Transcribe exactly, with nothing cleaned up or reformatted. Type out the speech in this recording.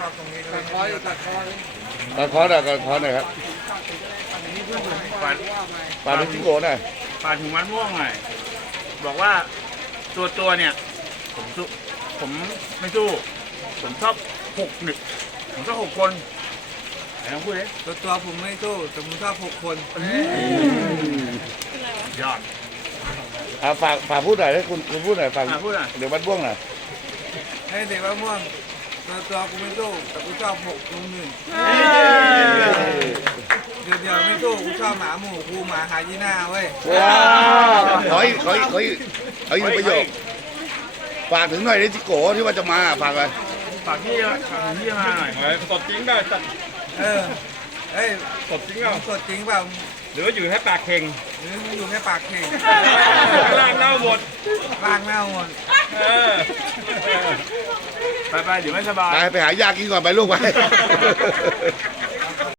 อบตรงนี้เลยคอยตัดคอยกระท้อนหน่อยกระท้อนหน่อยครับปาดปลาเป็นจิโก้หน่อยปาดถึงมันม่วงหน่อยบอกว่าตัวตัวเนี่ย ผมสู้ผมไม่สู้ผมชอบหกหนึ่งผมชอบหกคนไหนลองพูดดิตัวตัวผมไม่สู้แต่ผมชอบหกคนยอดอ่าฝากฝากพูดหน่อยให้คุณคุณพูดหน่อยฝากอ่ะพูดหน่อยเดี๋ยวมันบ้วงหน่อยให้เด็กมะม่วงตัวตัวกูไม่สู้แต่กูชอบหกลุงหนึ่งเดี๋ยวเดี๋ยวไม่สู้กูชอบหมาหมู่กูหมาหายีน่าเว้ยว้าวขออีกขออีกขออีกขออีกหนึ่งประโยคฝากถึงหน่อยดิจิโก้ที่ว่าจะมาฝากเลยฝากพี่ฝากถึงพี่มาหน่อยสดจริงได้จัดเออเอ้ยสดจริงเปล่าสดจริงเปล่าหรือว่าอยู่แค่ปากเข่งหรือมึงอยู่แค่ปากเข่งล่างเน่าหมดล่างเน่าหมดเออไปไปๆเดี๋ยวไม่สบายไปไปหายากินก่อนไปลูกไป